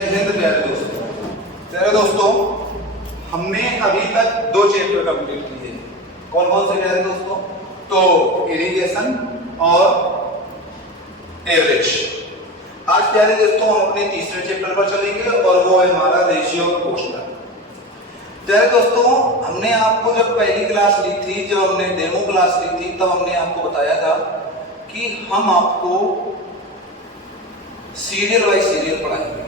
प्यारे दोस्तों, हमने अभी तक 2 चैप्टर कंप्लीट किए। कौन कौन से प्यारे दोस्तों? तो इरिगेशन और एवरेज। आज प्यारे दोस्तों हम अपने तीसरे चैप्टर पर चलेंगे और वो है हमारा रेशियो प्रोपोर्शनल। प्यारे दोस्तों, हमने आपको जब पहली क्लास ली थी, जब हमने डेमो क्लास ली थी, तब हमने आपको बताया था कि हम आपको सीरियल बाय सीरियल पढ़ाएंगे।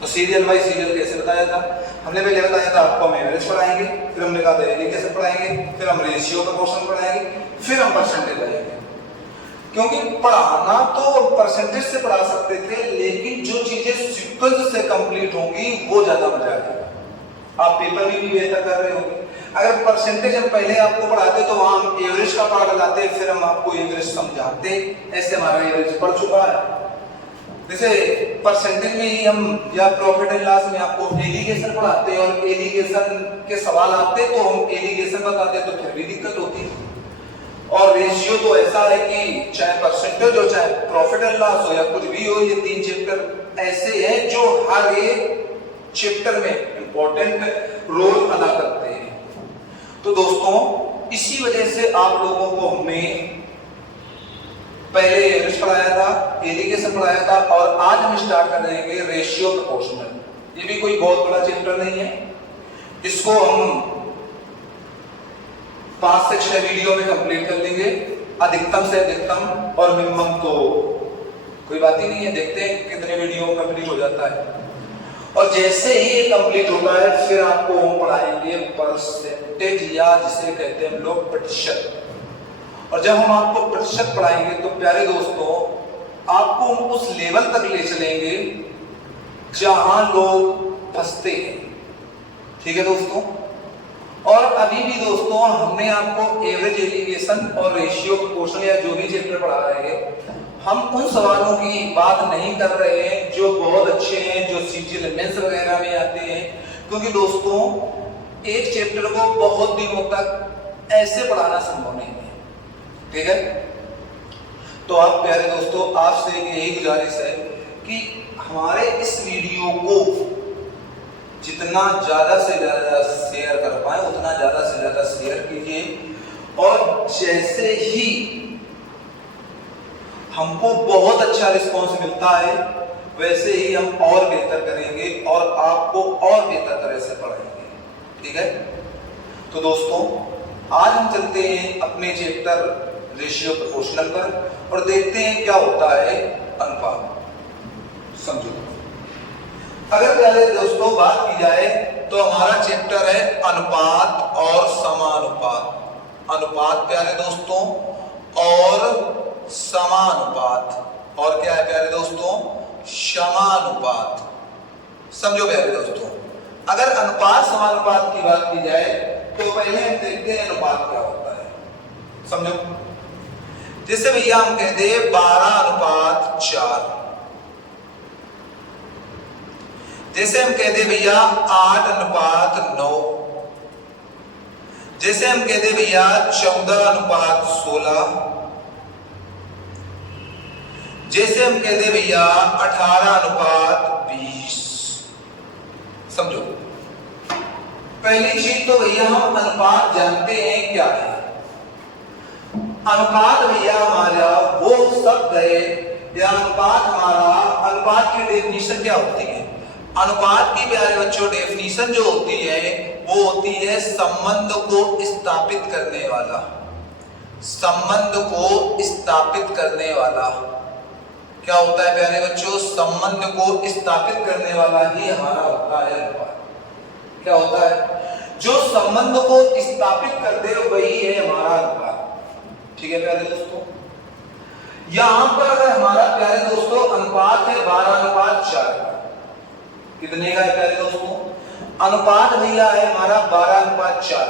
तो सीरियल बाय सीरियल कैसे बताया था? हमने पहले बताया था आपको हम एवरेज पढ़ाएंगे, फिर हमने कहा था एलिगेशन पढ़ाएंगे, फिर हम रेशियो प्रोपोर्शन पढ़ाएंगे, फिर हम परसेंटेज पढ़ाएंगे। क्योंकि पढ़ाना तो परसेंटेज से पढ़ा सकते थे, लेकिन जो चीजें सीक्वेंस से कंप्लीट होंगी वो ज्यादा मजा आएगा। आप पेपर में भी बेहतर कर रहे होंगे। अगर परसेंटेज हम पहले आपको पढ़ाते तो वहां हम एवरेज का पार्ट लगाते, फिर हम आपको एवरेज समझाते। ऐसे हमारा एवरेज पढ़ चुका है। जैसे परसेंटेज में ही हम या प्रॉफिट एंड लॉस में आपको एलिगेशन पढ़ाते हैं और एलिगेशन के सवाल आते तो हम एलिगेशन बताते तो फिर भी दिक्कत होती है। और रेशियो तो ऐसा है कि चाहे परसेंटेज हो चाहे प्रॉफिट एंड लॉस हो या कुछ भी हो, ये 3 चैप्टर ऐसे हैं जो हर एक चैप्टर में इंपॉर्टेंट रोल अदा करते हैं। तो दोस्तों, इसी वजह से आप लोगों को हमने पहले एवरेज पढ़ाया था, एलिगेशन पढ़ाया था और आज हम स्टार्ट कर देंगे रेशियो प्रोपोर्शनल। ये भी कोई बहुत बड़ा चैप्टर नहीं है। इसको हम 5 से 6 वीडियो में कंप्लीट कर लेंगे, अधिकतम से अधिकतम, और मिनिमम तो कोई बात ही नहीं है। देखते हैं कितने वीडियो कंप्लीट हो जाता है। और जैसे ही ये कंप्लीट होता है फिर आपको हम पढ़ाएंगे परसेंटेज, या जिसे कहते हैं हम लोग प्रतिशत। और जब हम आपको प्रतिशत पढ़ाएंगे तो प्यारे दोस्तों, आपको हम उस लेवल तक ले चलेंगे जहां लोग फंसते हैं। ठीक है दोस्तों? और अभी भी दोस्तों हमने आपको एवरेज, एलिगेशन और रेशियो प्रोपोर्शनल या जो भी चैप्टर पढ़ा रहे हैं, हम उन सवालों की बात नहीं कर रहे हैं जो बहुत अच्छे हैं, जो सीजीएल मेंस वगैरह में आते हैं। क्योंकि दोस्तों एक चैप्टर को बहुत दिनों तक ऐसे पढ़ाना संभव नहीं है। ठीक है? तो आप प्यारे दोस्तों, आपसे यही गुजारिश है कि हमारे इस वीडियो को जितना ज्यादा से ज्यादा शेयर कर पाए उतना ज्यादा से ज्यादा शेयर कीजिए। और जैसे ही हमको बहुत अच्छा रिस्पॉन्स मिलता है वैसे ही हम और बेहतर करेंगे और आपको और बेहतर तरह से पढ़ाएंगे। ठीक है? तो दोस्तों, आज हम चलते हैं अपने चैप्टर रेशियो प्रोपोर्शनल पर और देखते हैं क्या होता है अनुपात। समझो, अगर पहले दोस्तों बात की जाए तो हमारा चैप्टर है अनुपात और समानुपात। अनुपात प्यारे दोस्तों और समानुपात। और क्या है प्यारे दोस्तों? समानुपात। समझो प्यारे दोस्तों, अगर अनुपात समानुपात की बात की जाए तो पहले हम देखते हैं अनुपात क्या होता है। समझो, जैसे भैया हम कहते हैं 12:4, जैसे हम कहते भैया 8:9, जैसे हम कहते भैया 14:16, जैसे हम कहते भैया 18:20। समझो, पहली चीज तो भैया हम अनुपात जानते हैं क्या है। अनुपात भैया हमारा वो शब्द है, या अनुपात हमारा, अनुपात की डेफिनेशन क्या होती है? अनुपात की प्यारे बच्चों डेफिनेशन जो होती है वो होती है संबंध को स्थापित करने वाला। संबंध को स्थापित करने वाला क्या होता है प्यारे बच्चों? संबंध को स्थापित करने वाला ही हमारा होता है अनुपात। क्या होता है? जो संबंध को स्थापित कर दे वही है हमारा अनुपात। ठीक है प्यारे दोस्तों? यहां पर अगर हमारा प्यारे दोस्तों अनुपात है 12:4, कितने का है प्यारे दोस्तों? अनुपात भैया है हमारा 12:4।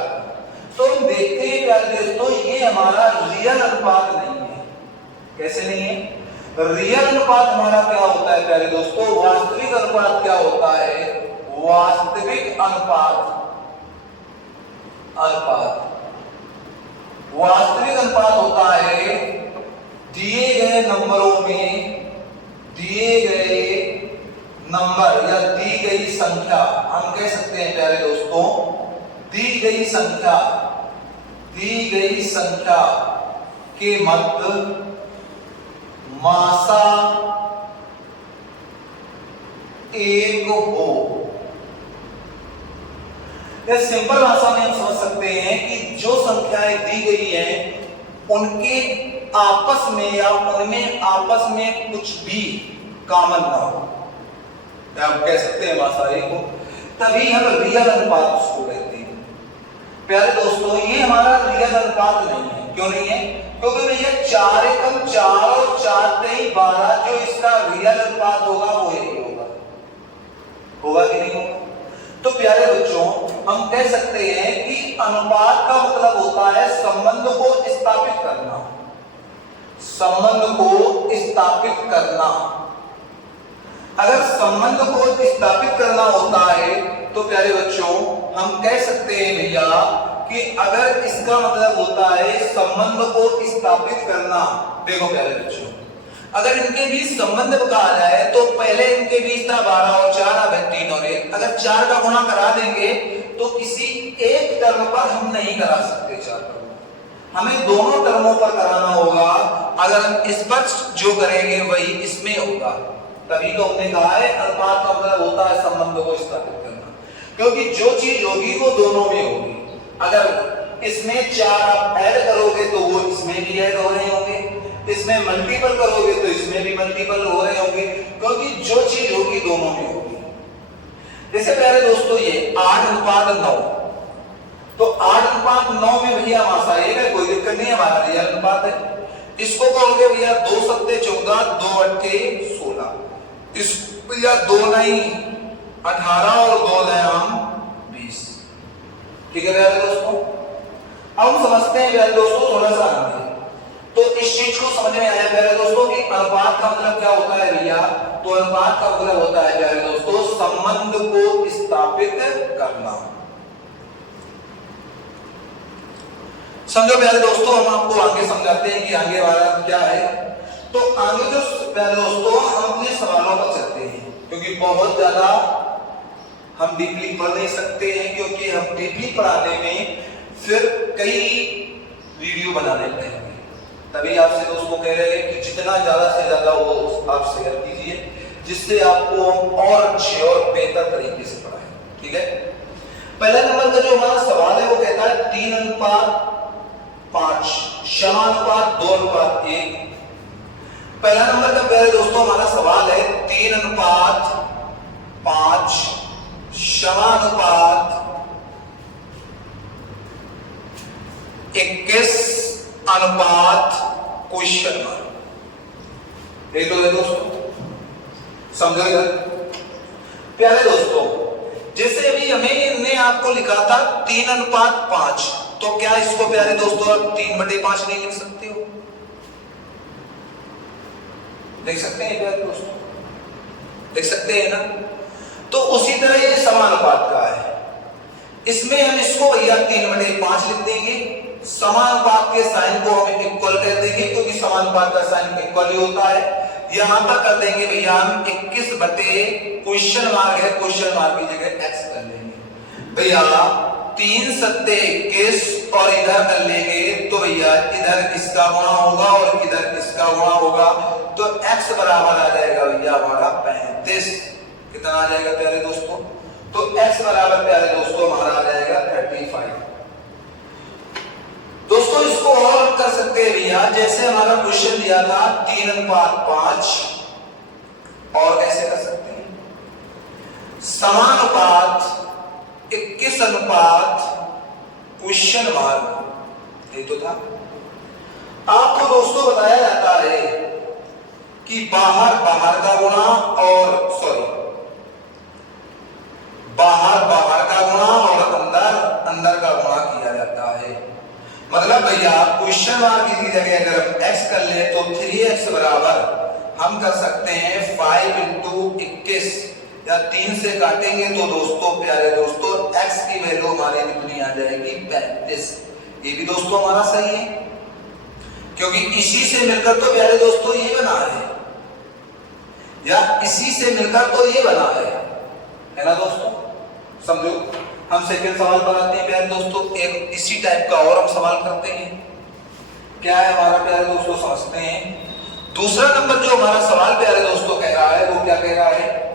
तो हम देखते हैं प्यारे दोस्तों, ये हमारा रियल अनुपात नहीं है। कैसे नहीं है? रियल अनुपात हमारा क्या होता है प्यारे दोस्तों? वास्तविक अनुपात क्या होता है? वास्तविक अनुपात, वास्तविक अनुपात होता है दिए गए नंबरों में, दिए गए नंबर या दी गई संख्या, हम कह सकते हैं प्यारे दोस्तों दी गई संख्या के मध्य मासा एक हो। इस सिंपल भाषा में हम समझ सकते हैं कि जो संख्याएं दी गई हैं उनके आपस में या उनमें आपस में कुछ भी कॉमन ना हो, आप कह सकते हैं मासा एक हो, तभी हम रियल अनुपात उसको कहते हैं। प्यारे दोस्तों ये हमारा रियल अनुपात नहीं है। क्यों नहीं है? क्योंकि भैया 4 एकम 4 और 4 3 12 जो इसका रियल अनुपात होगा वो यही होगा कि नहीं होगा? तो प्यारे बच्चों हम कह सकते हैं कि अनुपात का मतलब होता है संबंध को स्थापित करना, संबंध को स्थापित करना। अगर संबंध को स्थापित करना होता है तो प्यारे बच्चों हम कह सकते हैं भैया कि अगर इसका मतलब होता है संबंध को स्थापित करना, देखो प्यारे बच्चों अगर इनके बीच संबंध कहा जाए तो पहले इनके बीच था 12 और 4 अब 3 और 1, अगर 4 का गुणा करा देंगे तो किसी एक टर्म पर हम नहीं करा सकते 4 का, हमें दोनों टर्मों पर कराना होगा। अगर हम स्पष्ट जो करेंगे वही इसमें होगा, तभी तो हमने कहा है अनुपात का मतलब होता है संबंध को स्थापित करना, क्योंकि जो चीज होगी वो दोनों में होगी। अगर इसमें 4 आप ऐड करोगे तो वो इसमें भी ऐड हो रहे होंगे, इसमें मल्टीपल करोगे तो इसमें भी मल्टीपल हो रहे होंगे, क्योंकि जो चीज होगी दोनों में होगी। जैसे प्यारे दोस्तों ये 8:9, तो 8:9 में भैया मासा एक है, कोई दिक्कत नहीं है, हमारा रियल अनुपात है। इसको कहोगे भैया 2 सत्ते 14, 2 अट्ठे 16, इस भैया 2 नहीं 18 और 2 हम 20। ठीक है प्यारे दोस्तों, अब हम समझते हैं प्यारे दोस्तों थोड़ा सा आगे। तो इस चीज को समझ में आया प्यारे दोस्तों कि अनुपात का मतलब क्या होता है भैया? तो अनुपात का मतलब होता है प्यारे दोस्तों संबंध को स्थापित करना। समझो प्यारे दोस्तों, हम आपको आगे समझाते हैं कि आगे वाला क्या है। तो आगे जो प्यारे दोस्तों हम अपने सवालों पर चलते हैं, क्योंकि बहुत ज्यादा हम डीपली पढ़ नहीं सकते हैं, क्योंकि हम डीपली पढ़ाने में फिर कई वीडियो बनाने पड़ेंगे। तभी आपसे दोस्तों कह रहे हैं कि जितना ज्यादा से ज्यादा वो आप शेयर कीजिए, जिससे आपको हम और अच्छे और बेहतर तरीके से पढ़ाएं। ठीक है, पहला नंबर का जो हमारा सवाल है वो कहता है 3:5 समानुपात 2:1। पहला नंबर का प्यारे दोस्तों हमारा सवाल है 3:5 समानुपात 21:क्वेश्चन मार्क। एक दो दोस्तों समझो इधर। प्यारे दोस्तों जैसे अभी हमने आपको लिखा था 3:5, तो क्या इसको प्यारे दोस्तों 3/5 नहीं लिख सकते हो? लिख सकते हैं प्यारे दोस्तों, लिख सकते हैं ना? तो उसी तरह ये समानुपात का है, इसमें हम इसको भैया 3/5 लिख देंगे। समानुपात के साइन को हम इक्वल कर देंगे, क्योंकि समानुपात का साइन इक्वल ही होता है। यहां पर कर देंगे भैया हम 21/क्वेश्चन मार्क है, क्वेश्चन मार्क की जगह x कर लेंगे भैया। 3 सत्ते 21 और इधर कर लेंगे तो भैया इधर इसका गुणा होगा और इधर इसका गुणा होगा, तो x बराबर आ जाएगा भैया हमारा 35। कितना आ जाएगा प्यारे दोस्तों? तो x बराबर प्यारे दोस्तों हमारा आ जाएगा 35। दोस्तों इसको और कर सकते हैं भैया, जैसे हमारा क्वेश्चन दिया था 3:5, और कैसे कर सकते हैं? समानुपात 21 क्वेश्चन मार्क, ये तो था। आपको दोस्तों बताया जाता है कि बाहर का गुणा और बाहर का गुणा और अंदर का गुणा किया जाता है। मतलब भैया क्वेश्चन मार्क की जगह अगर हम x कर ले तो 3x बराबर हम कर सकते हैं 5 × 21, या 3 से काटेंगे तो दोस्तों प्यारे दोस्तों x की वैल्यू हमारी कितनी आ जाएगी? 35। ये भी दोस्तों हमारा सही है, क्योंकि इसी से मिलकर तो प्यारे दोस्तों ये बना है। या इसी से मिलकर तो ये बना है ना दोस्तों। समझो, हम सेकंड सवाल पर आते हैं प्यारे दोस्तों। एक इसी टाइप का और हम सवाल करते हैं। क्या है हमारा प्यारे दोस्तों, समझते हैं। दूसरा नंबर जो हमारा सवाल प्यारे दोस्तों कह रहा है वो क्या कह रहा है,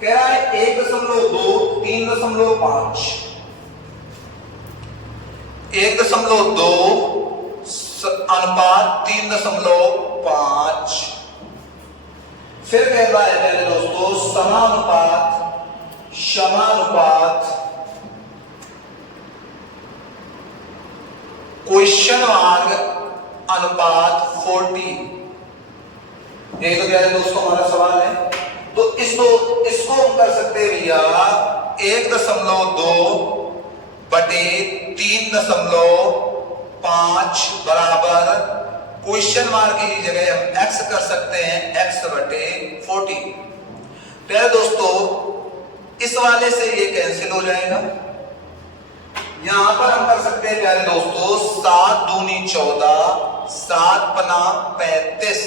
कह रहा है 1.2 3.5 1.2 अनुपात 3.5। फिर कह रहा है प्यारे दोस्तों समानुपात क्वेश्चन मार्क अनुपात 40। ये तो प्यारे दोस्तों हमारा सवाल है। तो इसको हम कर सकते हैं भैया 1.2 बटे 3.5 बराबर क्वेश्चन मार्क की जगह हम x कर सकते हैं x बटे 40। प्यारे दोस्तों इस वाले से ये कैंसिल हो जाएगा। यहां पर हम कर सकते हैं प्यारे दोस्तों 7 दूनी 14, 7 पना 35,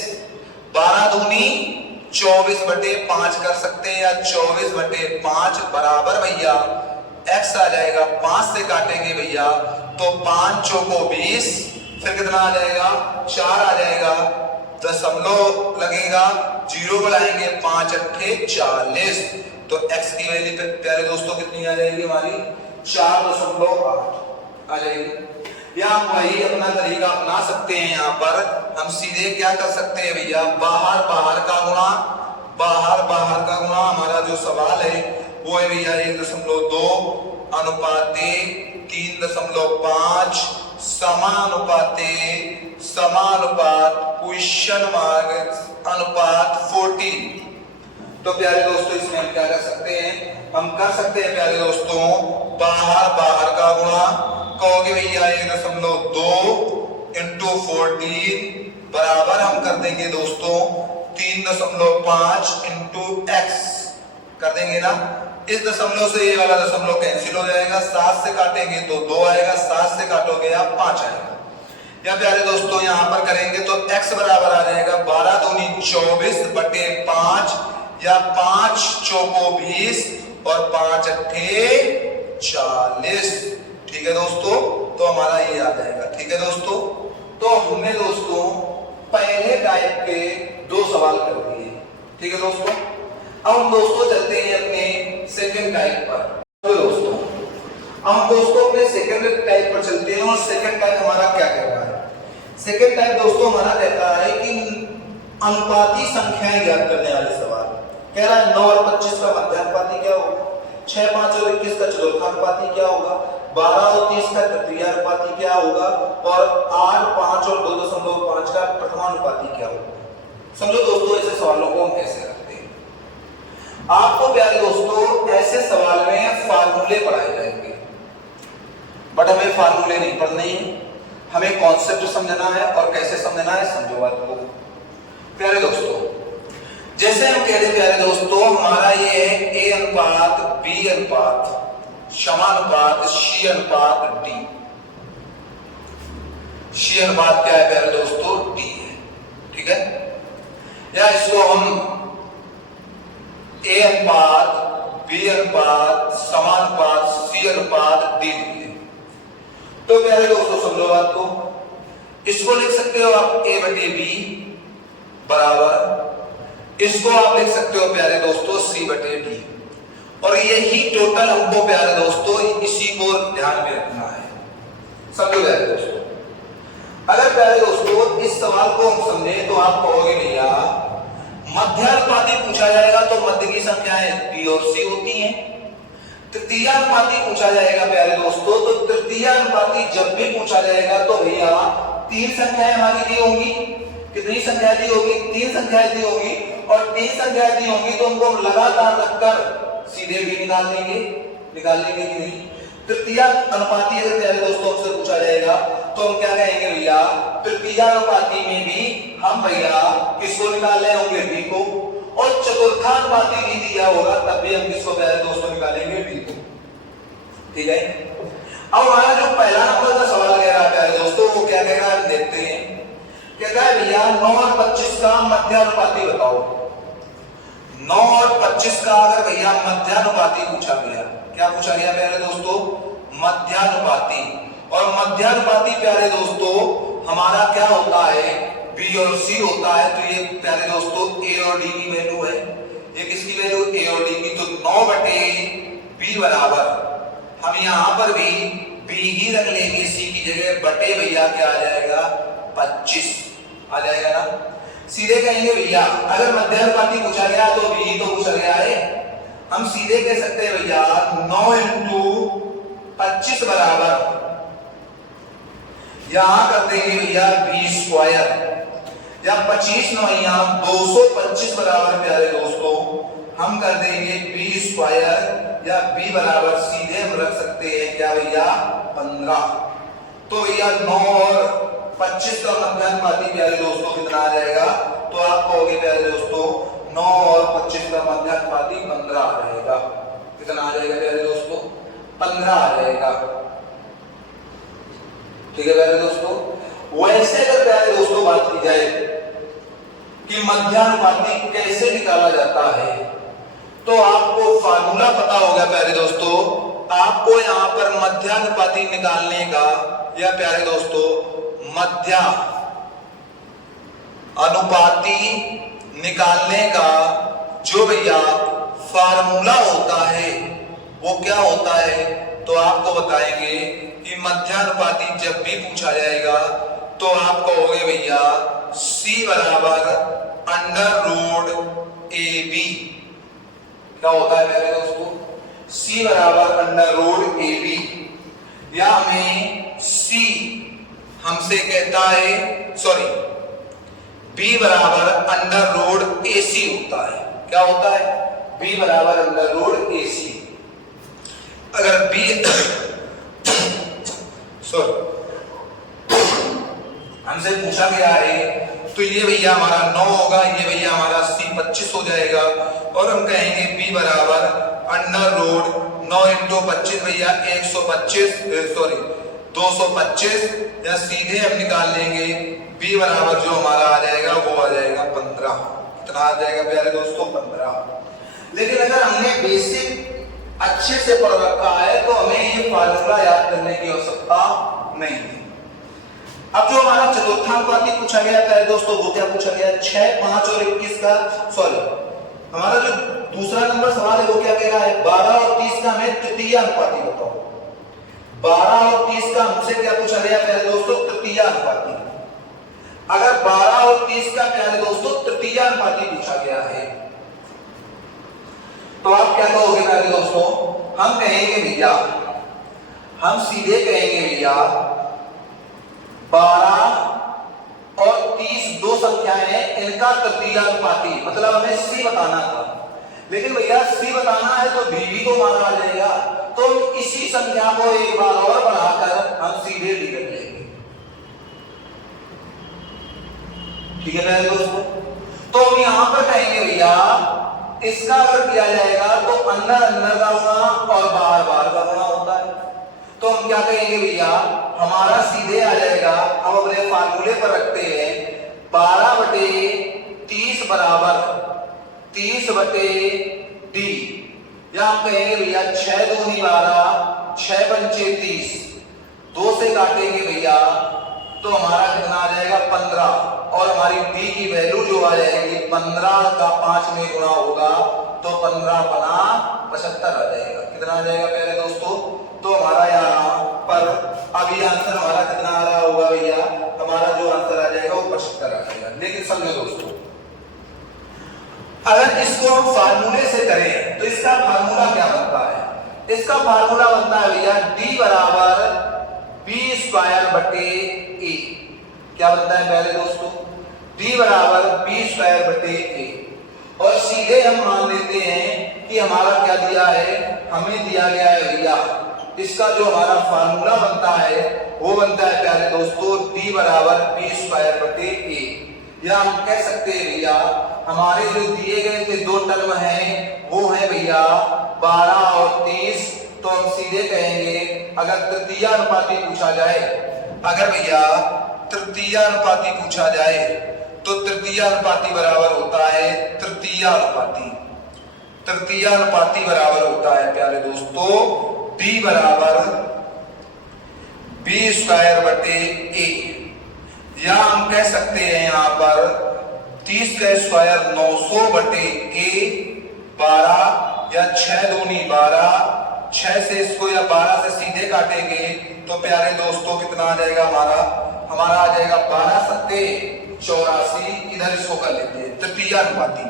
12 दूनी 24 बटे 5 कर सकते हैं, या 24 बटे 5 बराबर भैया x आ जाएगा। 5 से काटेंगे भैया तो 5 चौको 20, फिर कितना आ जाएगा 4 आ जाएगा, दशमलव लगेगा, 0 बढ़ाएंगे 5 अट्ठे 40। तो x की वैल्यू प्यारे दोस्तों कितनी आ जाएगी हमारी 4.8 आ जाएगी। या हम वही अपना तरीका अपना सकते हैं। यहाँ पर हम सीधे क्या कर सकते हैं भैया, बाहर का गुणा हमारा जो सवाल है वो है भैया 1.2 अनुपाते 3.5 समानुपात क्वेश्चन मार्क अनुपात 40। तो प्यारे दोस्तों इसमें हम क्या कर सकते हैं, हम कर सकते हैं प्यारे दोस्तों बाहर का गुणा, कहोगे भैया 1.2 इंटू 14 बराबर हम कर देंगे दोस्तों 3.5 इंटू x कर देंगे ना। इस दशमलव से ये वाला दशमलव कैंसिल हो जाएगा, 7 से काटेंगे तो 2 आएगा, 7 से काटोगे आप 5 आएगा। या प्यारे दोस्तों यहां पर करेंगे तो x बराबर आ जाएगा 12 दूनी 24 बटे 5, या 5 चौको 20 और 5 अट्ठे 40। ठीक है दोस्तों, तो हमारा ये आ जाएगा। ठीक है दोस्तों, तो हमने दोस्तों पहले टाइप के 2 सवाल कर दिए। ठीक है दोस्तों, अब हम दोस्तों चलते हैं अपने सेकंड टाइप पर। तो दोस्तों हम दोस्तों अपने सेकंड टाइप पर चलते हैं, और सेकंड टाइप हमारा क्या कह रहा है। सेकंड टाइप दोस्तों हमारा कहता है कि अनुपाती संख्याएं ज्ञात करने वाले सवाल। कह रहा है 9 और 25 का मध्यानुपाती क्या होगा, 6, 5 और 21 का चतुर्थानुपाती क्या होगा, 12 और 30 का तृतीयानुपाती क्या होगा, और 8, 5 और 2.5 का प्रथमानुपाती क्या होगा। समझो दोस्तों ऐसे सवालों को हम कैसे करते हैं। आपको प्यारे दोस्तों ऐसे सवाल में फार्मूले पढ़ाए जाएंगे, बट हमें फार्मूले नहीं पढ़ने हैं, हमें कॉन्सेप्ट समझना है। और कैसे समझना है समझो बात को प्यारे दोस्तों। जैसे हम कह रहे प्यारे दोस्तों हमारा ये है a अनुपात b अनुपात समानुपात c अनुपात d। c अनुपात क्या है प्यारे दोस्तों, d है। ठीक है, या इसको हम a अनुपात b अनुपात समानुपात c अनुपात d लिखते हैं। तो प्यारे दोस्तों समझो बात को, इसको लिख सकते हो आप a बटे b बराबर, इसको आप लिख सकते हो प्यारे दोस्तों c बटे d। और यही टोटल हमको प्यारे दोस्तों इसी को ध्यान में रखना है। समझो प्यारे दोस्तों, अगर प्यारे दोस्तों इस सवाल को हम समझे तो आप कहोगे भैया मध्यानुपाती पूछा जाएगा तो मध्य की संख्याएं b और c होती हैं। तृतीयानुपाती पूछा जाएगा प्यारे दोस्तों, तो तृतीयानुपाती जब भी पूछा जाएगा तो भैया 3 संख्याएं हमारी दी होंगी। कितनी संख्या दी होगी, 3 संख्याएं दी होगी, और 3 संख्याएं दी होंगी तो उनको हम लगातार रखकर सीधे भी निकाल लेंगे कि नहीं। तृतीया अनुपाती अगर प्यारे दोस्तों हमसे पूछा जाएगा तो हम क्या कहेंगे भैया, तृतीयानुपाती में भी हम भैया किसको निकाल रहे होंगे, b को, और चतुर्थानुपाती भी दिया होगा तब भी हम किसको प्यारे दोस्तों निकालेंगे, d को। ठीक है, अब हमारा जो पहला नंबर का सवाल कह रहा है प्यारे दोस्तों वो क्या कह रहा है देखते हैं। कहता है भैया 9 और 25 का मध्यानुपाती बताओ। 9 और 25 का अगर भैया मध्यानुपाती पूछा गया, क्या पूछा गया प्यारे दोस्तों? मध्यानुपाती। और मध्यानुपाती प्यारे दोस्तों हमारा क्या होता है? बी और सी होता है। तो ये प्यारे दोस्तों ए और डी की वैल्यू है। ये किसकी वैल्यू? ए और डी की। तो 9 बटे बी बराबर, हम यहां पर भी बी ही रख लेंगे सी की जगह, बटे भैया क्या आ जाएगा? 25 आ जाएगा ना। सीधे कहेंगे भैया अगर मध्यानुपाती पूछा गया तो बी तो पूछा गया है, हम सीधे कह सकते हैं भैया 9 इंटू 25 बराबर, यहां कर देंगे भैया बी स्क्वायर, या 25 नवैया 225 बराबर प्यारे दोस्तों हम कर देंगे बी स्क्वायर, या बी बराबर सीधे हम रख सकते हैं क्या भैया? 15। तो भैया 9 और 25 का मध्यानुपाती प्यारे दोस्तों कितना आ जाएगा? तो आप कहोगे प्यारे दोस्तों 9 और 25 का मध्यानुपाती 15 आ जाएगा। कितना आ जाएगा प्यारे दोस्तों? 15 आ जाएगा। ठीक है प्यारे दोस्तों। वैसे अगर प्यारे दोस्तों बात की जाए कि मध्यानुपाती कैसे निकाला जाता है, तो आपको फार्मूला पता होगा प्यारे दोस्तों। आपको यहां पर मध्यानुपाती निकालने का, या प्यारे दोस्तों मध्या अनुपाती निकालने का जो भैया फार्मूला होता है वो क्या होता है? तो आपको बताएंगे कि मध्यानुपाती जब भी पूछा जाएगा तो आप कहोगे भैया C बराबर अंडर रूट ए बी। क्या होता है मेरे दोस्तों? C बराबर अंडर रूट ए बी, या हमें C हमसे कहता है, सॉरी B बराबर अंडर रूट ए सी होता है। क्या होता है? B बराबर अंडर रूट ए सी। अगर B सॉरी हमसे पूछा गया है तो ये भैया हमारा 9 होगा, ये भैया हमारा C 25 हो जाएगा, और हम कहेंगे B बराबर अंडर रूट 9 इंटू 25 भैया 125, सॉरी 225, या सीधे हम निकाल लेंगे B बराबर जो हमारा आ जाएगा वो आ जाएगा 15। कितना आ जाएगा प्यारे दोस्तों? 15। लेकिन अगर हमने बेसिक अच्छे से पढ़ रखा है तो हमें ये फार्मूला याद करने की आवश्यकता नहीं है। अब जो हमारा चतुर्थानुपाती पूछा गया प्यारे दोस्तों वो क्या पूछा गया? 6, 5 और 21 का, सॉरी हमारा जो दूसरा नंबर सवाल है वो क्या कह रहा है? 12 और 30 का हमें तृतीय अनुपाती बताओ। 12 और 30 का हमसे क्या पूछा गया प्यारे दोस्तों? तृतीय अनुपाती। अगर 12 और 30 का प्यारे दोस्तों तृतीय अनुपाती पूछा गया है तो आप क्या कहोगे प्यारे दोस्तों? हम कहेंगे भैया, हम सीधे कहेंगे भैया 12 और 30 दो संख्याएं हैं, इनका तृतीय अनुपाती, मतलब हमें C बताना था। लेकिन भैया C बताना है तो B भी तो माना आ जाएगा, तो इसी संख्या को एक बार और बढ़ाकर हम सीधे D कर लेंगे। ठीक है मेरे दोस्तों। तो हम यहां पर कहेंगे भैया इसका अगर किया जाएगा तो अंदर अंदर का गुणा और बाहर बाहर का गुणा होता है। तो हम क्या कहेंगे भैया? हमारा सीधे आ जाएगा, हम अपने फार्मूले पर रखते हैं 12 बटे 30 बराबर 30 बटे D, या हम कहेंगे भैया 6 दूनी 12, 6 पंचे 30, 2 से काटेंगे भैया तो हमारा कितना आ जाएगा? 15, और हमारी D की वैल्यू जो आ जाएगी 15 का 5 में गुणा होगा तो 15 बना 75 आ जाएगा। कितना आ जाएगा प्यारे दोस्तों? तो हमारा यहाँ पर अभी आंसर हमारा कितना आ रहा होगा भैया? हमारा जो आंसर आ जाएगा वो 75 आ जाएगा। लेकिन समझो दोस्तों, अगर इसको हम फार्मूले से करें तो इसका फार्मूला क्या बनता है? इसका फार्मूला बनता है भैया D बराबर B स्क्वायर बटे A। क्या बनता है पहले दोस्तों? D बराबर B स्क्वायर बटे A, और सीधे हम मान लेते हैं कि हमारा क्या दिया है? हमें दिया गया है भैया इसका जो हमारा फार्मूला बनता है वो बनता है प्यारे दोस्तों D बराबर B स्क्वायर बटे A। या हम कह सकते हैं भैया हमारे जो दिए गए थे दो टर्म हैं वो है भैया 12 और 30, तो हम सीधे कहेंगे अगर तृतीय अनुपाती पूछा जाए, अगर भैया तृतीय अनुपाती पूछा जाए तो तृतीय अनुपाती बराबर होता है तृतीय अनुपाती। तृतीयानुपाती बराबर होता है प्यारे दोस्तों b बराबर बी स्क्वायर बटे ए, या हम कह सकते हैं यहाँ पर 30 का स्क्वायर 900 बटे ए 12, या 6 दूनी 12, 6 से इसको या 12 से सीधे काटेंगे तो प्यारे दोस्तों कितना आ जाएगा हमारा आ जाएगा 12 सत्ते 84। इधर इसको कर लेते हैं तृतीयानुपाती।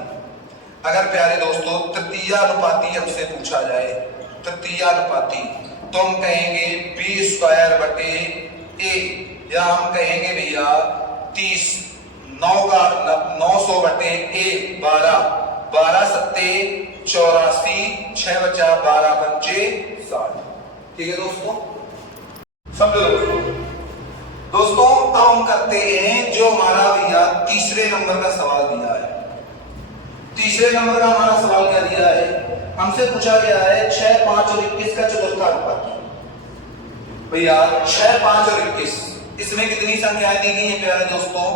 अगर प्यारे दोस्तों तृतीयानुपाती हमसे पूछा जाए तृतीयानुपाती तो हम कहेंगे बी स्क्वायर बटे ए, या हम कहेंगे भैया 30 900 बटे ए 12, 12 सत्ते 84, 6 बचा 12 पंचे 60। ठीक है दोस्तों, समझो दोस्तों अब हम करते हैं जो हमारा भैया तीसरे नंबर का सवाल दिया है। तीसरे नंबर का हमारा सवाल क्या दिया है, हमसे पूछा गया है 6, 5 और 21 का चतुर्थानुपाती। भैया 6, 5 और 21, इसमें कितनी संख्याएं दी गई हैं प्यारे दोस्तों,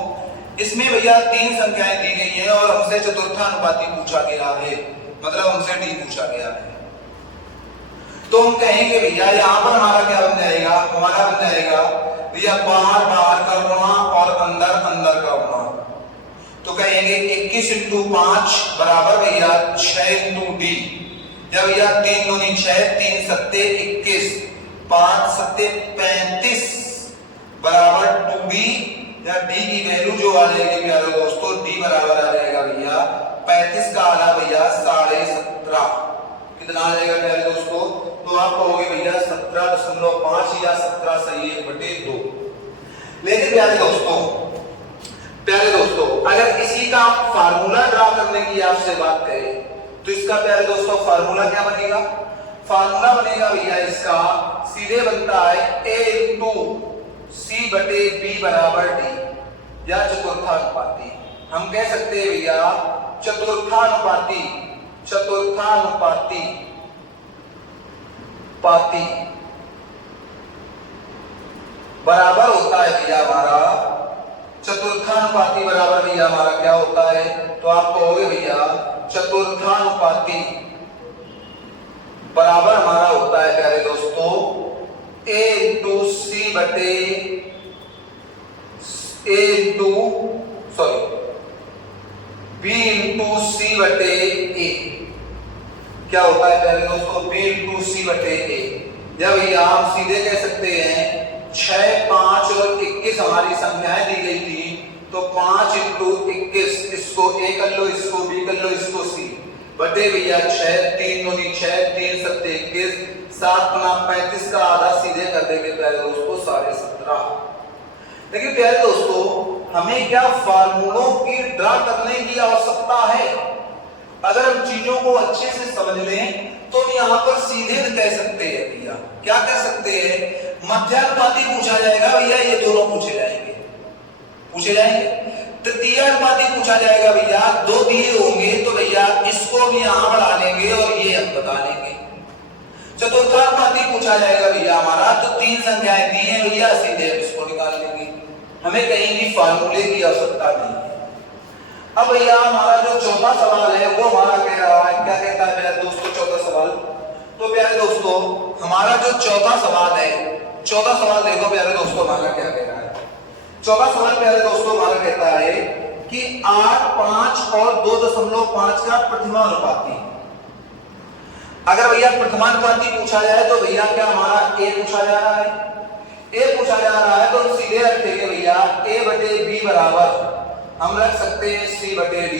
इसमें भैया 3 संख्याएं दी गई हैं और हमसे चतुर्थानुपाती पूछा गया है, मतलब हमसे डी पूछा गया है। तो हम कहेंगे भैया यहाँ पर हमारा क्या बन जाएगा, हमारा बन जाएगा भैया बाहर बाहर का गुणा और अंदर अंदर का गुणा। तो कहेंगे 21 × 5 बराबर भैया 6 × डी, या भैया 3 दूनी 6, 3 सत्ते 21, 5 सत्ते 35 बराबर 2d, या डी की वैल्यू जो आ जाएगी प्यारे दोस्तों डी बराबर आ जाएगा भैया 35 का आधा भैया 17.5। कितना आ जाएगा प्यारे दोस्तों, तो आप कहोगे भैया 17.5 या 17 सही है बटे 2। लेकिन प्यारे दोस्तों अगर इसी का फार्मूला ड्रा करने की आपसे बात करें तो इसका प्यारे दोस्तों फार्मूला क्या बनेगा, फार्मूला बनेगा भैया इसका सीधे बनता है a × c बटे b बराबर d, या चतुर्थानुपाती। हम कह सकते हैं भैया चतुर्थानुपाती बराबर होता है भैया हमारा चतुर्थानुपाती बराबर भैया हमारा क्या होता है, तो आप कहोगे भैया चतुर्थानुपाती बराबर हमारा होता है प्यारे दोस्तों a × c बटे b × c बटे a। क्या होता है प्यारे दोस्तों b × c बटे a, या भैया हम सीधे कह सकते हैं 6, 5 और 21 हमारी संख्याएं दी गई थी, तो 5 × 21, इसको a कर लो, इसको b कर लो, इसको c बटे भैया 6, 3 दूनी 6, 3 सत्ते 21, 7 × 35 का आधा सीधे कर देंगे प्यारे दोस्तों 17.5। लेकिन प्यारे दोस्तों हमें क्या फार्मूलों की ड्रा करने की आवश्यकता है। अगर हम चीजों को अच्छे से समझ लें तो हम यहाँ पर सीधे कह सकते हैं भैया, क्या कह सकते हैं, मध्यानुपाती पूछा जाएगा भैया, ये दोनों पूछे जाएंगे। तृतीयानुपाती पूछा जाएगा भैया, 2 दिए होंगे तो भैया इसको हम यहाँ बढ़ा लेंगे और ये हम बता लेंगे। चतुर्थानुपाती पूछा जाएगा भैया हमारा, तो 3 संख्याएं दी हैं भैया, सीधे हम इसको निकाल लेंगे, हमें कहीं भी फार्मूले की आवश्यकता नहीं है। अब भैया हमारा जो चौथा सवाल है वो हमारा कह रहा है, क्या कहता है प्यारे दोस्तों चौथा सवाल, तो प्यारे दोस्तों हमारा जो चौथा सवाल है, चौथा सवाल देखो प्यारे दोस्तों हमारा क्या कह रहा है। चौथा सवाल प्यारे दोस्तों हमारा कहता है कि 8, 5 और 2.5 का प्रथमानुपाती। अगर भैया प्रथमानुपाती पूछा जाए तो भैया क्या हमारा a पूछा जा रहा है, a पूछा जा रहा है, तो हम सीधे रखेंगे भैया a बटे b बराबर हम रख सकते हैं c बटे d,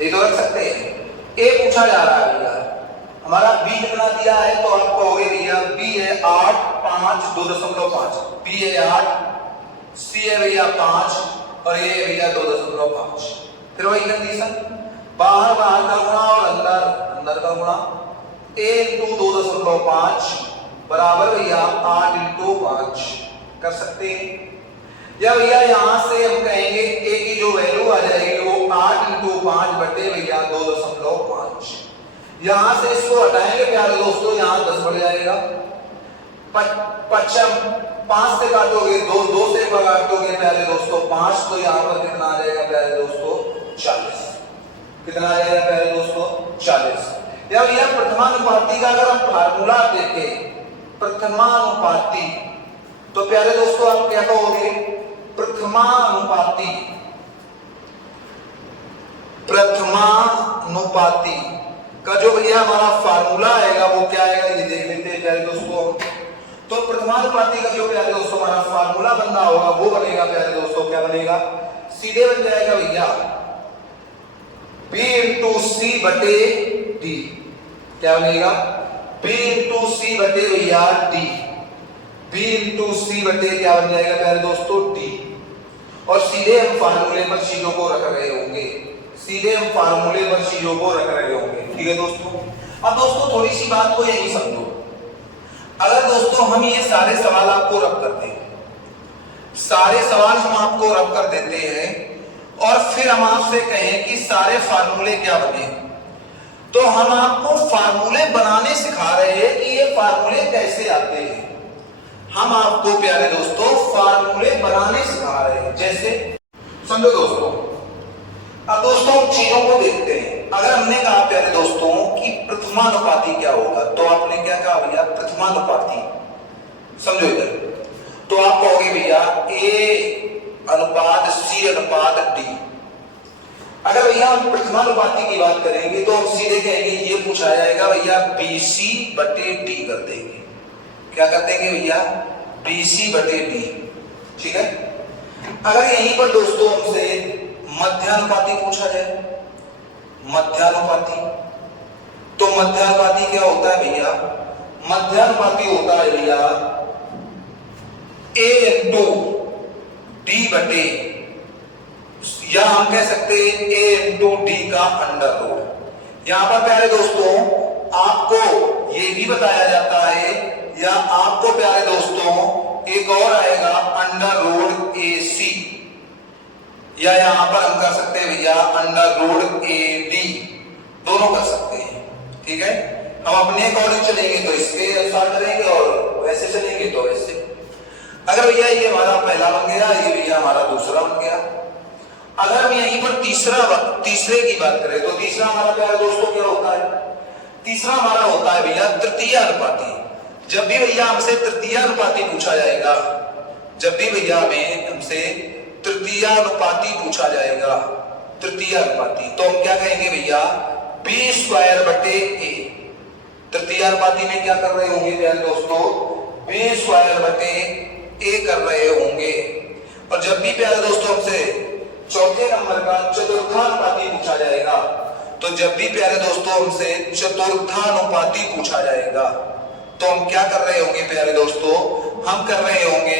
ये तो रख सकते हैं। a पूछा जा रहा है भैया हमारा, b कितना दिया है, तो आप कहोगे भैया b है 8, 5, 2.5, b है 8, c है भैया 5 और a है भैया 2.5। फिर वही कंडीशन, बाहर बाहर का गुणा और अंदर अंदर का गुणा, a × 2.5 बराबर भैया 8 × 5 कर सकते हैं। या भैया यहां से हम कहेंगे a की जो वैल्यू आ जाएगी वो 8 × 5 बटे भैया 2.5। यहां से इसको हटाएंगे प्यारे दोस्तों, यहां 10 बढ़ जाएगा, 5 से काटोगे 2 से काटोगे प्यारे दोस्तों 5, तो यहां पर कितना आ जाएगा प्यारे दोस्तों 40। कितना आ जाएगा प्यारे दोस्तों 40। या भैया प्रथमानुपाती का अगर हम फार्मूला देखें, प्रथमानुपाती, तो प्यारे दोस्तों आप क्या कहोगे, प्रथमानुपाती, प्रथमानुपाती का जो भैया हमारा फार्मूला आएगा वो क्या आएगा, ये देख लेते हैं प्यारे दोस्तों। तो प्रथमानुपाती का जो प्यारे दोस्तों हमारा फार्मूला बनना होगा वो बनेगा प्यारे दोस्तों, क्या बनेगा, सीधे बन जाएगा भैया B इंटू सी बटे डी। क्या बनेगा, B इंटू सी बटे भैया डी, B इंटू सी बटे क्या बन जाएगा प्यारे दोस्तों डी। और सीधे हम फार्मूले पर चीजों को रख रहे होंगे, सीधे हम फार्मूले पर चीजों को रख रहे होंगे। ठीक है दोस्तों। अब दोस्तों थोड़ी सी बात को यही समझो, अगर दोस्तों हम ये सारे सवाल आपको रख करते हैं, सारे सवाल हम आपको रख कर देते हैं और फिर हम आपसे कहें कि सारे फार्मूले क्या बने, तो हम आपको फार्मूले बनाने सिखा रहे हैं कि ये फार्मूले कैसे आते हैं। हम आपको प्यारे दोस्तों फार्मूले बनाने सिखा रहे हैं। जैसे समझो दोस्तों, अब दोस्तों चीजों को देखते हैं। अगर हमने कहा प्यारे दोस्तों कि प्रथमानुपाती क्या होगा, तो आपने क्या कहा भैया, प्रथमानुपाती। समझो इधर, तो आप कहोगे भैया ए अनुपात सी अनुपात डी। अगर भैया हम प्रथमानुपाती की बात करेंगे तो हम सीधे कहेंगे ये पूछा जाएगा भैया BC बटे डी कर देंगे। क्या कर देंगे भैया, BC बटे डी। ठीक है। अगर यहीं पर दोस्तों हमसे मध्यानुपाती पूछा जाए, मध्यानुपाती, तो मध्यानुपाती क्या होता है भैया, मध्यानुपाती होता है भैया A इंटू डी बटे, या हम कह सकते हैं A इंटू डी का अंडर रूट। यहां पर प्यारे दोस्तों आपको ये भी बताया जाता है, या आपको प्यारे दोस्तों एक और आएगा अंडर रूट AC, या यहां पर हम कर सकते हैं भैया अंडर रूट AD, दोनों कर सकते हैं। ठीक है। हम अपने अकॉर्डिंग चलेंगे तो इसके अनुसार करेंगे और वैसे चलेंगे तो वैसे। अगर भैया ये हमारा पहला बन गया, ये भैया हमारा दूसरा बन गया। अगर हम यहीं पर तीसरे की बात करें तो तीसरा हमारा प्यारे दोस्तों क्या होता है, तीसरा हमारा होता है भैया तृतीय अनुपाती। जब भी भैया हमसे तृतीय अनुपाती पूछा जाएगा, जब भी भैया हमसे तृतीय अनुपाती पूछा जाएगा, तृतीय अनुपाती, तो हम क्या कहेंगे भैया B स्क्वायर बटे A। तृतीय अनुपाती में क्या कर रहे होंगे प्यारे दोस्तों, B स्क्वायर बटे A कर रहे होंगे। और जब भी प्यारे दोस्तों हमसे चौथे नंबर का चतुर्थानुपाती पूछा जाएगा, तो जब भी प्यारे दोस्तों हमसे चतुर्थानुपाती पूछा जाएगा तो हम क्या कर रहे होंगे प्यारे दोस्तों, हम कर रहे होंगे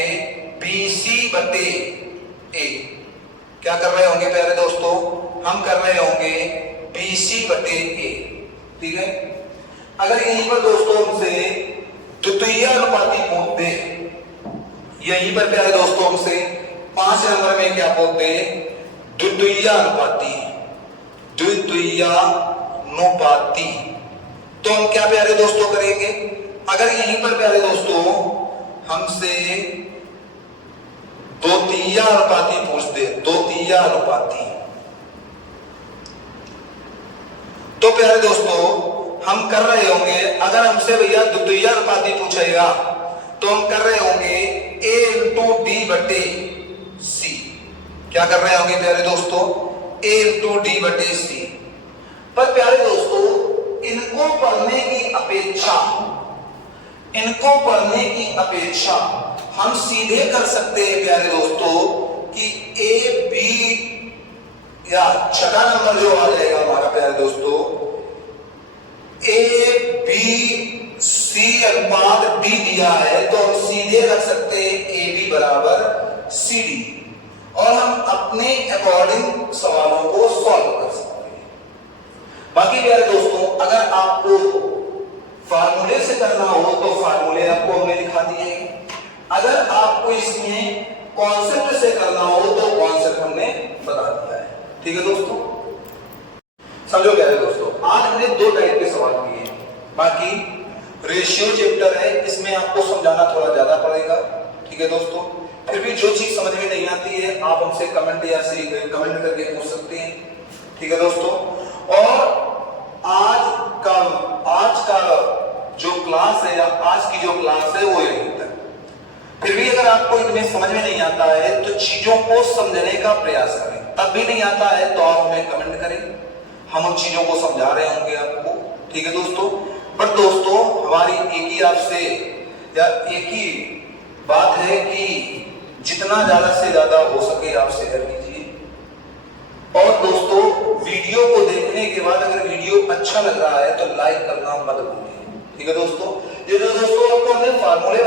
BC बटे A। क्या कर रहे होंगे प्यारे दोस्तों, हम कर रहे होंगे BC बटे A। ठीक है। अगर यहीं पर दोस्तों हमसे द्वितीय अनुपाती पूछते, यहीं पर प्यारे दोस्तों हमसे 5 नंबर में क्या पूछते, द्वितीय अनुपाती, द्वितीय अनुपाती, तो हम क्या प्यारे दोस्तों करेंगे। अगर यहीं पर प्यारे दोस्तों हमसे द्वितीय अनुपाती पूछते, द्वितीय अनुपाती, तो प्यारे दोस्तों हम कर रहे होंगे, अगर हमसे भैया द्वितीय अनुपाती पूछेगा तो हम कर रहे होंगे A इंटू डी बटे C। क्या कर रहे होंगे प्यारे दोस्तों, A इंटू डी बटे C। पर प्यारे दोस्तों इनको पढ़ने की अपेक्षा, इनको पढ़ने की अपेक्षा हम सीधे कर सकते हैं प्यारे दोस्तों कि A B, या छठा नंबर जो आ जाएगा हमारा प्यारे दोस्तों A B C अनुपात D दिया है, तो हम सीधे रख सकते हैं AB बराबर CD, और हम अपने अकॉर्डिंग सवालों को सॉल्व कर सकते हैं। बाकी प्यारे दोस्तों अगर आपको फार्मूले से करना हो तो फार्मूले आपको हमने दिखा दिए हैं, अगर आपको इसमें कॉन्सेप्ट से करना हो तो कॉन्सेप्ट हमने बता दिया है। ठीक है दोस्तों, समझो प्यारे दोस्तों आज हमने 2 टाइप के सवाल किए हैं। बाकी रेशियो चैप्टर है, इसमें आपको समझाना थोड़ा ज्यादा पड़ेगा। ठीक है दोस्तों, फिर भी जो चीज समझ में नहीं आती है आप हमसे कमेंट या कमेंट करके पूछ सकते हैं। ठीक है दोस्तों, और आज का जो क्लास है या आज की जो क्लास है वो यहीं तक। फिर भी अगर आपको इतने समझ में नहीं आता है तो चीजों को समझने का प्रयास करें, तब भी नहीं आता है तो आप हमें कमेंट करें, हम उन चीजों को समझा रहे होंगे आपको। ठीक है दोस्तों, पर दोस्तों हमारी एक ही आपसे या एक ही बात है कि जितना ज्यादा से ज्यादा हो सके आप शेयर कीजिए। और दोस्तों वीडियो को देखने के बाद अगर वीडियो अच्छा लग रहा है तो लाइक करना मत भूलिए। ठीक है दोस्तों, ये जो दोस्तों आपको हमने फार्मूले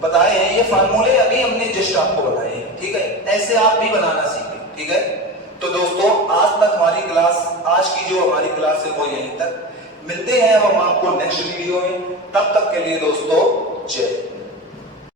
बताए हैं, ये फार्मूले अभी हमने जस्ट आपको बनाए हैं। ठीक है, ऐसे आप भी बनाना सीखें। ठीक है, तो दोस्तों आज तक हमारी क्लास, आज की जो हमारी क्लास है वो यहीं तक। मिलते हैं हम आपको नेक्स्ट वीडियो में, तब तक के लिए दोस्तों जय।